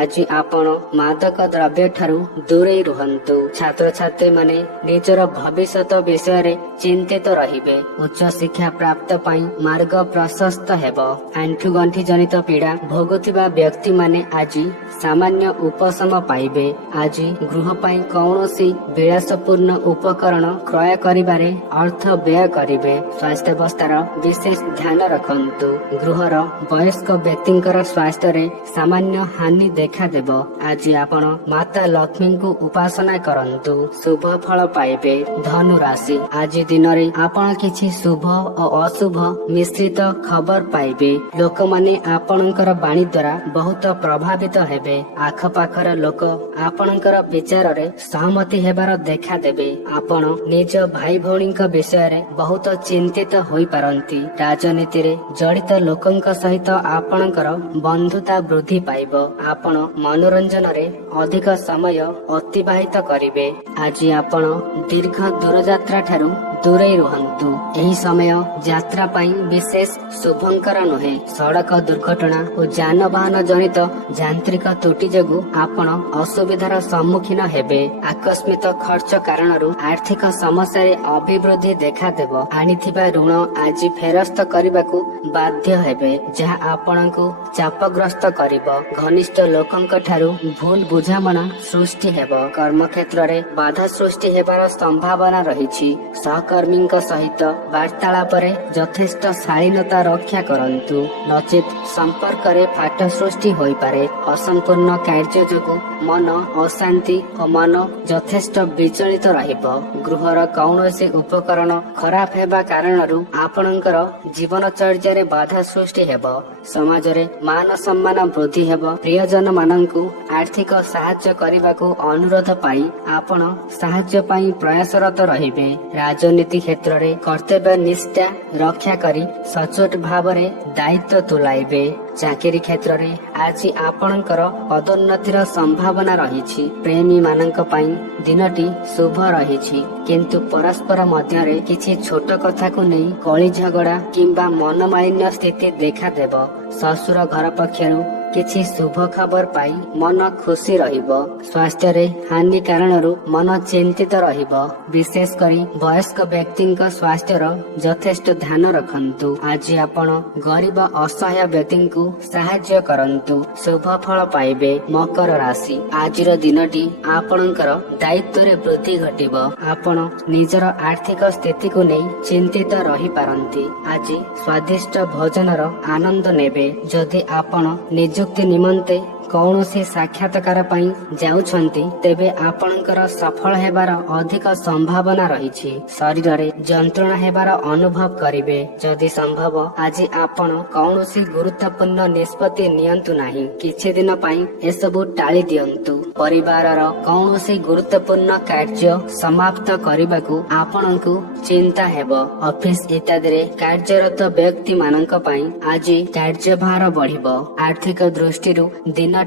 ଆଜି ଆପଣ ମାଦକ ଦ୍ରବ୍ୟ ଠାରୁ ଦୂରେଇ ରୁହନ୍ତୁ। ଛାତ୍ରଛାତ୍ରୀ ମାନେ ନିଜର ଭବିଷ୍ୟତ ବିଷୟରେ ଚିନ୍ତିତ ରହିବେ। ଉଚ୍ଚ ଶିକ୍ଷା ପ୍ରାପ୍ତ ପାଇଁ ମାର୍ଗ ପ୍ରଶସ୍ତ ହେବ। ଆଣ୍ଠୁଗଣ୍ଠି ଜନିତ ପୀଡ଼ା ଭୋଗୁଥିବା ବ୍ୟକ୍ତି ମାନେ ଆଜି ସାମାନ୍ୟ ଉପଶମ ପାଇବେ। ଆଜି ଗୃହ ପାଇଁ କୌଣସି ବିଳାସପୂର୍ଣ୍ଣ ଉପକରଣ କ୍ରୟ କରିବାରେ ଅର୍ଥ ବ୍ୟୟ କରିବେ। ସ୍ୱାସ୍ଥ୍ୟାବସ୍ଥାର ବିଶେଷ ଧ୍ୟାନ ରଖନ୍ତୁ। ଗୃହର ବୟସ୍କ ବ୍ୟକ୍ତିଙ୍କର ସ୍ୱାସ୍ଥ୍ୟରେ ସାମାନ୍ୟ ହାନି ଦେଖାଦେବ। ଆଜି ଆପଣ ମାତା ଲକ୍ଷ୍ମୀଙ୍କୁ ଉପାସନା କରନ୍ତୁ, ଶୁଭ ଫଳ ପାଇବେ। ଧନୁ ରାଶି ଆଜି ଦିନରେ ଆପଣ କିଛି ଶୁଭ ଓ ଅଶୁଭ ମିଶ୍ରିତ ଖବର ପାଇବେ। ଲୋକମାନେ ଆପଣଙ୍କର ବାଣୀ ଦ୍ୱାରା ବହୁତ ପ୍ରଭାବିତ ହେବେ। ଆଖପାଖର ଲୋକ ଆପଣଙ୍କର ବିଚାରରେ ସହମତି ହେବାର ଦେଖାଦେବେ। ଆପଣ ନିଜ ଭାଇ ଭଉଣୀଙ୍କ ବିଷୟରେ ବହୁତ ଚିନ୍ତିତ ହୋଇପାରନ୍ତି। ରାଜନୀତିରେ ଜଡ଼ିତ ଲୋକଙ୍କ ସହିତ ଆପଣଙ୍କର ବନ୍ଧୁତା ବୃଦ୍ଧି ପାଇବ। ଆପଣ ମନୋରଞ୍ଜନରେ ଅଧିକ ସମୟ ଅତିବାହିତ କରିବେ। ଆଜି ଆପଣ ଦୀର୍ଘ ଦୂରଯାତ୍ରା ଠାରୁ ଦୂରେଇ ରୁହନ୍ତୁ। ଏହି ସମୟ ଯାତ୍ରା ପାଇଁ ବିଶେଷ ଶୁଭଙ୍କର ନୁହେଁ। ସଡ଼କ ଦୁର୍ଘଟଣା ଓ ଯାନବାହନ ଜନିତ ଯାନ୍ତ୍ରିକ ତ୍ରୁଟି ଯୋଗୁଁ ଆପଣ ଅସୁବିଧାର ସମ୍ମୁଖୀନ ହେବେ। ଆକସ୍ମିକ ଖର୍ଚ୍ଚ କାରଣରୁ ଆର୍ଥିକ ସମସ୍ୟାରେ ଅଭିବୃଦ୍ଧି ଦେଖାଦେବ। ଆଣିଥିବା ଋଣ ଆଜି ଫେରସ୍ତ କରିବାକୁ ବାଧ୍ୟ ହେବେ, ଯାହା ଆପଣଙ୍କୁ ଚାପଗ୍ରସ୍ତ କରିବ। ଘନିଷ୍ଠ ଲୋକଙ୍କ ଠାରୁ ଭୁଲ ବୁଝାମଣା ସୃଷ୍ଟି ହେବ। କର୍ମକ୍ଷେତ୍ରରେ ବାଧା ସୃଷ୍ଟି ହେବାର ସମ୍ଭାବନା ରହିଛି। ସହକର୍ମୀଙ୍କ ସହିତ ବାର୍ତ୍ତାଳାପରେ ଯଥେଷ୍ଟ ଶାଳୀନତା ରକ୍ଷା କରନ୍ତୁ, ନଚେତ୍ ସମ୍ପର୍କରେ ଫାଟ ସୃଷ୍ଟି ହୋଇପାରେ। ଅସମ୍ପୂର୍ଣ୍ଣ କାର୍ଯ୍ୟ ଯୋଗୁଁ ମନ ଅଶାନ୍ତି ଓ ମନ ଯଥେଷ୍ଟ ବିଚଳିତ ରହିବ। ଗୃହର କୌଣସି ଉପକରଣ ଖରାପ ହେବା କାରଣରୁ ଆପଣଙ୍କର ଜୀବନଚର୍ଯ୍ୟାରେ ବାଧା ସୃଷ୍ଟି ହେବ। ସମାଜରେ ମାନ ସମ୍ମାନ ବୃଦ୍ଧି ହେବ। ପ୍ରିୟଜନ ମାନଙ୍କୁ ଆର୍ଥିକ ସାହାଯ୍ୟ କରିବାକୁ ଅନୁରୋଧ ପାଇ ଆପଣ ସାହାଯ୍ୟ ପାଇଁ ପ୍ରୟାସରତ ରହିବେ। ରାଜନୀତି କ୍ଷେତ୍ରରେ କର୍ତ୍ତବ୍ୟ ନିଷ୍ଠା ରକ୍ଷା କରି ସଚ୍ଚୋଟ ଭାବରେ ଦାୟିତ୍ୱ ତୁଲାଇବେ। ଚାକିରି କ୍ଷେତ୍ରରେ ଆଜି ଆପଣଙ୍କର ପଦୋନ୍ନତିର ସମ୍ଭାବନା ରହିଛି। ପ୍ରେମୀ ମାନଙ୍କ ପାଇଁ ଦିନଟି ଶୁଭ ରହିଛି, କିନ୍ତୁ ପରସ୍ପର ମଧ୍ୟରେ କିଛି ଛୋଟ କଥାକୁ ନେଇ କଳି ଝଗଡ଼ା କିମ୍ବା ମନମାଳିନ୍ୟ ସ୍ଥିତି ଦେଖାଦେବ। ଶ୍ୱଶୁର ଘର ପକ୍ଷରୁ କିଛି ଶୁଭ ଖବର ପାଇ ମନ ଖୁସି ରହିବ। ସ୍ୱାସ୍ଥ୍ୟରେ ହାନି କାରଣରୁ ମନ ଚିନ୍ତିତ ରହିବ। ବିଶେଷ କରି ବୟସ୍କ ବ୍ୟକ୍ତିଙ୍କ ସ୍ୱାସ୍ଥ୍ୟର ଯଥେଷ୍ଟ ଧ୍ୟାନ ରଖନ୍ତୁ। ଆଜି ଆପଣ ଗରିବ ଅସହାୟ ବ୍ୟକ୍ତିଙ୍କୁ ସାହାଯ୍ୟ କରନ୍ତୁ, ଶୁଭ ଫଳ ପାଇବେ। ମକର ରାଶି, ଆଜିର ଦିନଟି ଆପଣଙ୍କର ଦାୟିତ୍ୱରେ ବୃଦ୍ଧି ଘଟିବ। ଆପଣ ନିଜର ଆର୍ଥିକ ସ୍ଥିତିକୁ ନେଇ ଚିନ୍ତିତ ରହିପାରନ୍ତି। ଆଜି ସ୍ୱାଦିଷ୍ଟ ଭୋଜନର ଆନନ୍ଦ ନେବେ। ଯଦି ଆପଣ ନିଯୁକ୍ତି ନିମନ୍ତେ କୌଣସି ସାକ୍ଷାତକାର ପାଇଁ ଯାଉଛନ୍ତି, ତେବେ ଆପଣଙ୍କର ସଫଳ ହେବାର ଅଧିକ ସମ୍ଭାବନା ରହିଛି। ଶରୀରରେ ଯନ୍ତ୍ରଣା ହେବାର ଅନୁଭବ କରିବେ। ଯଦି ସମ୍ଭବ ଆଜି ଆପଣ କୌଣସି ଗୁରୁତ୍ୱପୂର୍ଣ୍ଣ ନିଷ୍ପତ୍ତି ନିଅନ୍ତୁ ନାହିଁ। କିଛି ଦିନ ପାଇଁ ଏସବୁ ଟାଳି ଦିଅନ୍ତୁ। ପରିବାରର କୌଣସି ଗୁରୁତ୍ୱପୂର୍ଣ୍ଣ କାର୍ଯ୍ୟ ସମାପ୍ତ କରିବାକୁ ଆପଣଙ୍କୁ ଚିନ୍ତା ହେବ। ଅଫିସ ଇତ୍ୟାଦିରେ କାର୍ଯ୍ୟରତ ବ୍ୟକ୍ତି ମାନଙ୍କ ପାଇଁ ଆଜି କାର୍ଯ୍ୟଭାର ବଢିବ। ଆର୍ଥିକ ଦୃଷ୍ଟିରୁ ଦିନଟି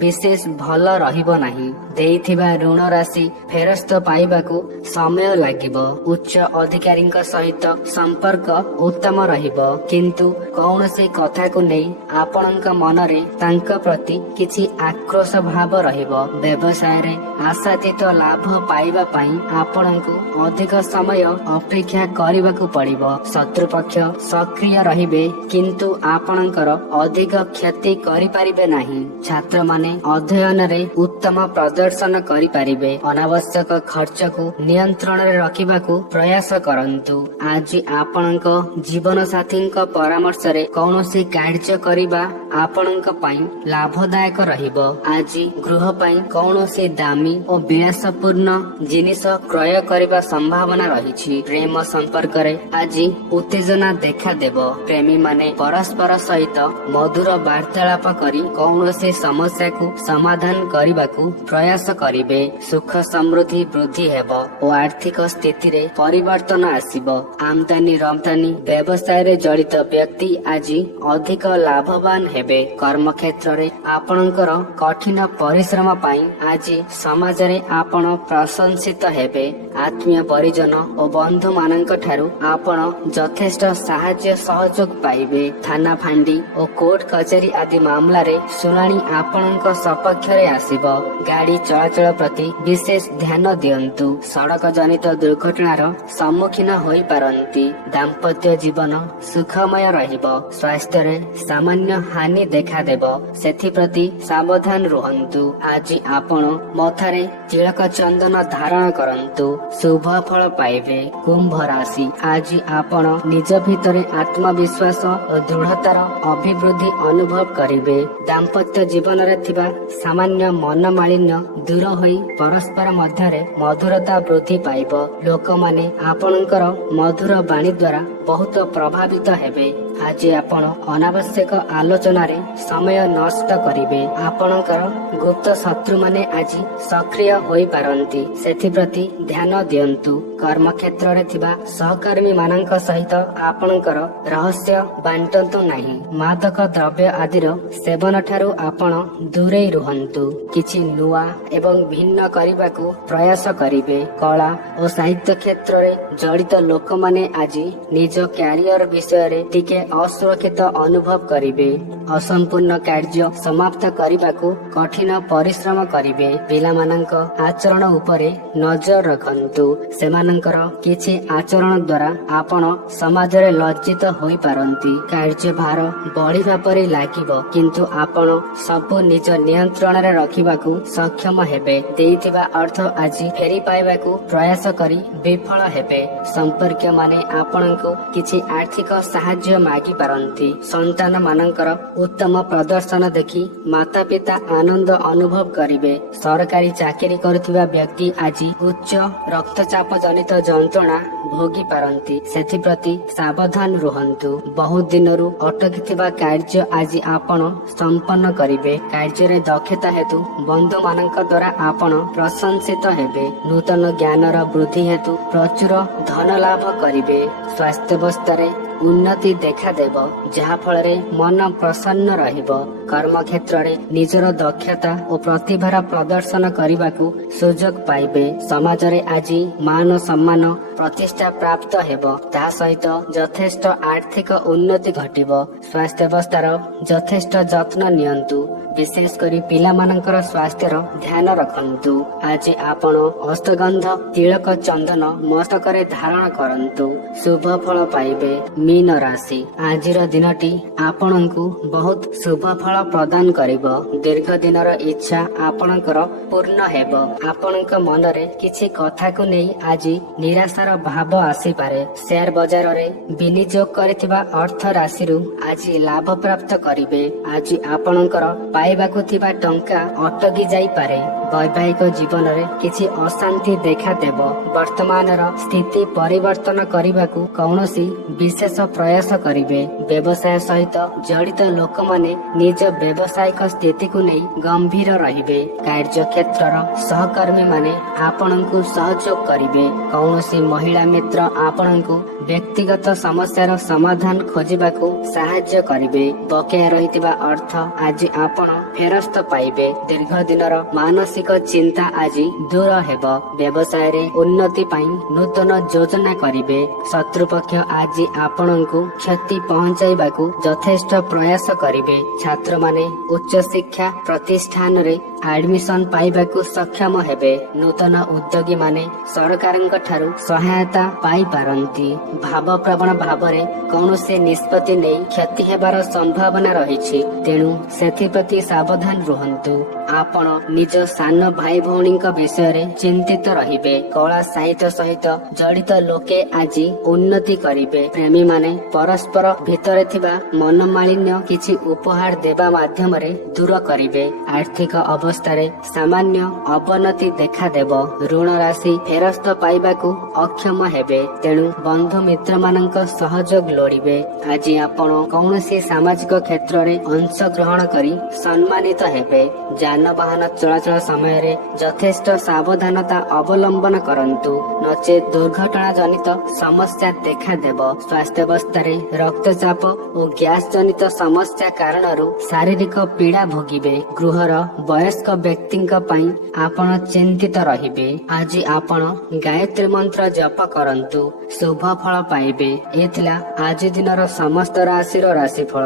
ବିଶେଷ ଭଲ ରହିବ ନାହିଁ। ଦେଇଥିବା ଋଣ ରାଶି ଫେରସ୍ତ ପାଇବାକୁ ସମୟ ଲାଗିବ। ଉଚ୍ଚ ଅଧିକାରୀଙ୍କ ସହିତ ସମ୍ପର୍କ ଉତ୍ତମ ରହିବ, କିନ୍ତୁ କୌଣସି କଥାକୁ ନେଇ ଆପଣଙ୍କ ମନରେ ତାଙ୍କ ପ୍ରତି କିଛି ଆକ୍ରୋଶ ଭାବ ରହିବ। ବ୍ୟବସାୟରେ ଆଶାତୀତ ଲାଭ ପାଇବା ପାଇଁ ଆପଣଙ୍କୁ ଅଧିକ ସମୟ ଅପେକ୍ଷା କରିବାକୁ ପଡ଼ିବ। ଶତ୍ରୁପକ୍ଷ ସକ୍ରିୟ ରହିବେ, କିନ୍ତୁ ଆପଣଙ୍କର ଅଧିକ କ୍ଷତି କରିପାରିବେ ନାହିଁ। ଛାତ୍ରମାନେ ଅଧ୍ୟୟନରେ ଉତ୍ତମ ପ୍ରଦର୍ଶନ କରିପାରିବେ। ଅନାବଶ୍ୟକ ଖର୍ଚ୍ଚକୁ ନିୟନ୍ତ୍ରଣରେ ରଖିବାକୁ ପ୍ରୟାସ କରନ୍ତୁ। ଆଜି ଆପଣଙ୍କ ଜୀବନ ସାଥୀଙ୍କ ପରାମର୍ଶରେ କୌଣସି କାର୍ଯ୍ୟ କରିବା ଆପଣଙ୍କ ପାଇଁ ଲାଭଦାୟକ ରହିବ। ଆଜି ଗୃହ ପାଇଁ କୌଣସି ଦାମୀ ଓ ବିଳାସପୂର୍ଣ୍ଣ ଜିନିଷ କ୍ରୟ କରିବା ସମ୍ଭାବନା ରହିଛି। ପ୍ରେମ ସମ୍ପର୍କରେ ଆଜି ଉତ୍ତେଜନା ଦେଖାଦେବ। ପ୍ରେମୀମାନେ ପରସ୍ପର ସହିତ ମଧୁର ବାର୍ତ୍ତାଳାପ କରି କୌଣସି ସମସ୍ୟାକୁ ସମାଧାନ କରିବାକୁ ପ୍ରୟାସ କରିବେ। ସୁଖ ସମୃଦ୍ଧି ବୃଦ୍ଧି ହେବ ଓ ଆର୍ଥିକ ସ୍ଥିତିରେ ପରିବର୍ତ୍ତନ ଆସିବ। ଆମଦାନୀ ରପ୍ତାନି ବ୍ୟବସାୟରେ ଜଡ଼ିତ ବ୍ୟକ୍ତି ଆଜି ଅଧିକ ଲାଭବାନ ହେବେ। କର୍ମକ୍ଷେତ୍ରରେ ଆପଣଙ୍କର କଠିନ ପରିଶ୍ରମ ପାଇଁ ଆଜି ସମାଜରେ ଆପଣ ପ୍ରଶଂସିତ ହେବେ। ଆତ୍ମୀୟ ପରିଜନ ଓ ବନ୍ଧୁ ମାନଙ୍କ ଠାରୁ ଆପଣ ଯଥେଷ୍ଟ ସାହାଯ୍ୟ ସହଯୋଗ ପାଇବେ। ଥାନା ଫାଣ୍ଡି ଓ କୋର୍ଟ କଚେରୀ ଆଦି ମାମଲାରେ ଶୁଣାଣି ଆପଣଙ୍କ ସପକ୍ଷରେ ଆସିବ। ଗାଡି ଚଳାଚଳ ପ୍ରତି ବିଶେଷ ଧ୍ୟାନ ଦିଅନ୍ତୁ। ସଡ଼କ ଜନିତ ଦୁର୍ଘଟଣାର ସମ୍ମୁଖୀନ ହୋଇପାରନ୍ତି। ଦାମ୍ପତ୍ୟ ଜୀବନ ସୁଖମୟ ରହିବ। ସ୍ୱାସ୍ଥ୍ୟରେ ସାମାନ୍ୟ ହାନି ଦେଖାଦେବ, ସେଥିପ୍ରତି ସାବଧାନ ରୁହନ୍ତୁ। ଆଜି ଆପଣ ମଥାରେ ତିଳକ ଚନ୍ଦନ ଧାରଣ କରନ୍ତୁ, ଶୁଭ ଫଳ ପାଇବେ। କୁମ୍ଭ ରାଶି, ଆଜି ଆପଣ ନିଜ ଭିତରେ ଆତ୍ମବିଶ୍ୱାସ ଓ ଦୃଢ଼ତାର ଅଭିବୃଦ୍ଧି ଅନୁଭବ କରିବେ। ଦାମ୍ପତ୍ୟ ଜୀବନରେ ଥିବା ସାମାନ୍ୟ ମନମାଳିନ୍ୟ ଦୂର ହୋଇ ପରସ୍ପର ମଧ୍ୟରେ ମଧୁରତା ବୃଦ୍ଧି ପାଇବ। ଲୋକମାନେ ଆପଣଙ୍କର ମଧୁର ବାଣୀ ଦ୍ୱାରା ବହୁତ ପ୍ରଭାବିତ ହେବେ। ଆଜି ଆପଣ ଅନାବଶ୍ୟକ ଆଲୋଚନାରେ ସମୟ ନଷ୍ଟ କରିବେ। ଆପଣଙ୍କର ଗୁପ୍ତ ଶତ୍ରୁମାନେ ଆଜି ସକ୍ରିୟ ହୋଇପାରନ୍ତି, ସେଥିପ୍ରତି ଧ୍ୟାନ ଦିଅନ୍ତୁ। କର୍ମକ୍ଷେତ୍ରରେ ଥିବା ସହକର୍ମୀ ମାନଙ୍କ ସହିତ ଆପଣଙ୍କର ରହସ୍ୟ ବାଣ୍ଟନ୍ତୁ ନାହିଁ। ମାଦକ ଦ୍ରବ୍ୟ ଆଦିର ସେବନ ଠାରୁ ଆପଣ ଦୂରେଇ ରୁହନ୍ତୁ। କିଛି ନୂଆ ଏବଂ ଭିନ୍ନ କରିବାକୁ ପ୍ରୟାସ କରିବେ। କଳା ଓ ସାହିତ୍ୟ କ୍ଷେତ୍ରରେ ଜଡ଼ିତ ଲୋକମାନେ ଆଜି ନିଜ କ୍ୟାରିୟର ବିଷୟରେ ଟିକେ ଅସୁରକ୍ଷିତ ଅନୁଭବ କରିବେ। ଅସମ୍ପୂର୍ଣ୍ଣ କାର୍ଯ୍ୟ ସମାପ୍ତ କରିବାକୁ କଠିନ ପରିଶ୍ରମ କରିବେ। ପିଲାମାନଙ୍କ ଆଚରଣ ଉପରେ ନଜର ରଖନ୍ତୁ। ସେମାନଙ୍କର କିଛି ଆଚରଣ ଦ୍ୱାରା ଆପଣ ସମାଜରେ ଲଜ୍ଜିତ ହୋଇପାରନ୍ତି। କାର୍ଯ୍ୟଭାର ବଢିବା ପରି ଲାଗିବ, କିନ୍ତୁ ଆପଣ ସବୁ ନିଜ ନିୟନ୍ତ୍ରଣରେ ରଖିବାକୁ ସକ୍ଷମ ହେବେ। ଦେଇଥିବା ଅର୍ଥ ଆଜି ଫେରି ପାଇବାକୁ ପ୍ରୟାସ କରି ବିଫଳ ହେବେ। ସମ୍ପର୍କୀୟ ମାନେ ଆପଣଙ୍କୁ କିଛି ଆର୍ଥିକ ସାହାଯ୍ୟ ମାଗି ପାରନ୍ତି। ସନ୍ତାନ ମାନଙ୍କର ଉତ୍ତମ ପ୍ରଦର୍ଶନ ଦେଖି ମାତା ପିତା ଆନନ୍ଦ ଅନୁଭବ କରିବେ। ସରକାରୀ ଚାକିରି କରୁଥିବା ବ୍ୟକ୍ତି ଆଜି ଉଚ୍ଚ ରକ୍ତଚାପ ଜନିତ ଯନ୍ତ୍ରଣା ଭୋଗି ପାରନ୍ତି, ସେଥିପ୍ରତି ସାବଧାନ ରୁହନ୍ତୁ। ବହୁତ ଦିନରୁ ଅଟକିଥିବା କାର୍ଯ୍ୟ ଆଜି ଆପଣ ସମ୍ପନ୍ନ କରିବେ। କାର୍ଯ୍ୟରେ ଦକ୍ଷତା ହେତୁ ବନ୍ଧୁ ମାନଙ୍କ ଦ୍ୱାରା ଆପଣ ପ୍ରଶଂସିତ ହେବେ। ନୂତନ ଜ୍ଞାନର ବୃଦ୍ଧି ହେତୁ ପ୍ରଚୁର ଧନ ଲାଭ କରିବେ। ସ୍ୱାସ୍ଥ୍ୟାବସ୍ଥାରେ ଉନ୍ନତି ଦେଖାଦେବ, ଯାହା ଫଳରେ ମନ ପ୍ରସନ୍ନ ରହିବ। କର୍ମକ୍ଷେତ୍ରରେ ନିଜର ଦକ୍ଷତା ଓ ପ୍ରତିଭାର ପ୍ରଦର୍ଶନ କରିବାକୁ ସୁଯୋଗ ପାଇବେ। ସମାଜରେ ଆଜି ମାନ ସମ୍ମାନ ପ୍ରତିଷ୍ଠା ପ୍ରାପ୍ତ ହେବ। ତାହା ସହିତ ଯଥେଷ୍ଟ ଆର୍ଥିକ ଉନ୍ନତି ଘଟିବ। ସ୍ୱାସ୍ଥ୍ୟାବସ୍ଥାର ଯଥେଷ୍ଟ ଯତ୍ନ ନିଅନ୍ତୁ। ବିଶେଷ କରି ପିଲାମାନଙ୍କର ସ୍ୱାସ୍ଥ୍ୟର ଧ୍ୟାନ ରଖନ୍ତୁ। ଆଜି ଆପଣ ଅଷ୍ଟଗନ୍ଧ ତିଳକ ଚନ୍ଦନ ମସ୍ତକରେ ଧାରଣ କରନ୍ତୁ। ଶୁଭ ଫଳ ପାଇବେ। ମୀନ ରାଶି, ଆଜିର ଦିନଟି ଆପଣଙ୍କୁ ବହୁତ ଶୁଭ ଫଳ ପ୍ରଦାନ କରିବ। ଦୀର୍ଘ ଦିନର ଇଚ୍ଛା ଆପଣଙ୍କର ପୂର୍ଣ୍ଣ ହେବ। ଆପଣଙ୍କ ମନରେ କିଛି କଥାକୁ ନେଇ ଆଜି ନିରାଶାର ଭାବ ଆସିପାରେ। ସେୟାର ବଜାରରେ ବିନିଯୋଗ କରିଥିବା ଅର୍ଥ ରାଶିରୁ ଆଜି ଲାଭ ପ୍ରାପ୍ତ କରିବେ। ଆଜି ଆପଣଙ୍କର ପାଇବାକୁ ଥିବା ଟଙ୍କା ଅଟକି ଯାଇପାରେ। ବୈବାହିକ ଜୀବନରେ କିଛି ଅଶାନ୍ତି ଦେଖାଦେବ। ବର୍ତ୍ତମାନର ସ୍ଥିତି ପରିବର୍ତ୍ତନ କରିବାକୁ କୌଣସି ବିଶେଷ ପ୍ରୟାସ କରିବେ। ବ୍ୟବସାୟ ସହିତ ଜଡ଼ିତ ଲୋକମାନେ ନିଜ ବ୍ୟବସାୟିକ ସ୍ଥିତିକୁ ନେଇ ଗମ୍ଭୀର ରହିବେ। କାର୍ଯ୍ୟକ୍ଷେତ୍ରର ସହକର୍ମୀ ମାନେ ଆପଣଙ୍କୁ ସହଯୋଗ କରିବେ। କୌଣସି ମହିଳା ମିତ୍ର ଆପଣଙ୍କୁ ବ୍ୟକ୍ତିଗତ ସମସ୍ୟାର ସମାଧାନ ଖୋଜିବାକୁ ସାହାଯ୍ୟ କରିବେ। ବକେୟା ରହିଥିବା ଅର୍ଥ ଆଜି ଆପଣ ଫେରସ୍ତ ପାଇବେ। ଦୀର୍ଘ ଦିନର ମାନସିକ ଚିନ୍ତା ଆଜି ଦୂର ହେବ। ବ୍ୟବସାୟରେ ଉନ୍ନତି ପାଇଁ ନୂତନ ଯୋଜନା କରିବେ। ଶତ୍ରୁପକ୍ଷ ଆଜି ଆପଣଙ୍କୁ କ୍ଷତି ପହଞ୍ଚାଇବାକୁ ଯଥେଷ୍ଟ ପ୍ରୟାସ କରିବେ। ଛାତ୍ରମାନେ ଉଚ୍ଚଶିକ୍ଷା ପ୍ରତିଷ୍ଠାନରେ ଆଡମିସନ ପାଇବାକୁ ସକ୍ଷମ ହେବେ। ନୂତନ ଉଦ୍ୟୋଗୀ ମାନେ ସରକାରଙ୍କ ଠାରୁ ସହାୟତା ପାଇପାରନ୍ତି। ଭାବପ୍ରବଣ ଭାବରେ କୌଣସି ନିଷ୍ପତ୍ତି ନେଇ କ୍ଷତି ହେବାର ସମ୍ଭାବନା ରହିଛି, ତେଣୁ ସେଥିପ୍ରତି ସାବଧାନ ରୁହନ୍ତୁ। ଆପଣ ନିଜ ସାନ ଭାଇ ଭଉଣୀଙ୍କ ବିଷୟରେ ଚିନ୍ତିତ ରହିବେ। କଳା ସାହିତ୍ୟ ସହିତ ଜଡ଼ିତ ଲୋକେ ଆଜି ଉନ୍ନତି କରିବେ। ପ୍ରେମୀମାନେ ପରସ୍ପର ଭିତରେ ଥିବା ମନମାଳିନ୍ୟ କିଛି ଉପହାର ଦେବା ମାଧ୍ୟମରେ ଦୂର କରିବେ। ଆର୍ଥିକ ଅବସ୍ଥାରେ ସାମାନ୍ୟ ଅବନତି ଦେଖାଦେବ। ଋଣ ରାଶି ଫେରସ୍ତ ପାଇବାକୁ ଅକ୍ଷମ ହେବେ, ତେଣୁ ବନ୍ଧୁ ମିତ୍ର ମାନଙ୍କ ସହଯୋଗ ଲୋଡ଼ିବେ। ଆଜି ଆପଣ କୌଣସି ସାମାଜିକ କ୍ଷେତ୍ରରେ ଅଂଶଗ୍ରହଣ କରି ସମ୍ମାନିତ ହେବେ। ଯାନବାହନ ଚଳାଚଳ ସମୟରେ ଯଥେଷ୍ଟ ସାବଧାନତା ଅବଲମ୍ବନ କରନ୍ତୁ, ନଚେତ୍ ଦୁର୍ଘଟଣା ଜନିତ ସମସ୍ୟା ଦେଖାଦେବ। ସ୍ୱାସ୍ଥ୍ୟାବସ୍ଥାରେ ରକ୍ତଚାପ ଓ ଗ୍ୟାସ ଜନିତ ସମସ୍ୟା କାରଣରୁ ଶାରୀରିକ ପୀଡ଼ା ଭୋଗିବେ। ଗୃହର ବୟସ୍କ ବ୍ୟକ୍ତିଙ୍କ ପାଇଁ ଆପଣ ଚିନ୍ତିତ ରହିବେ। ଆଜି ଆପଣ ଗାୟତ୍ରୀ ମନ୍ତ୍ର ଜପ କରନ୍ତୁ। ଶୁଭ ଫଳ ପାଇବେ। ଏ ଥିଲା ଆଜି ଦିନର ସମସ୍ତ ରାଶିର ରାଶିଫଳ।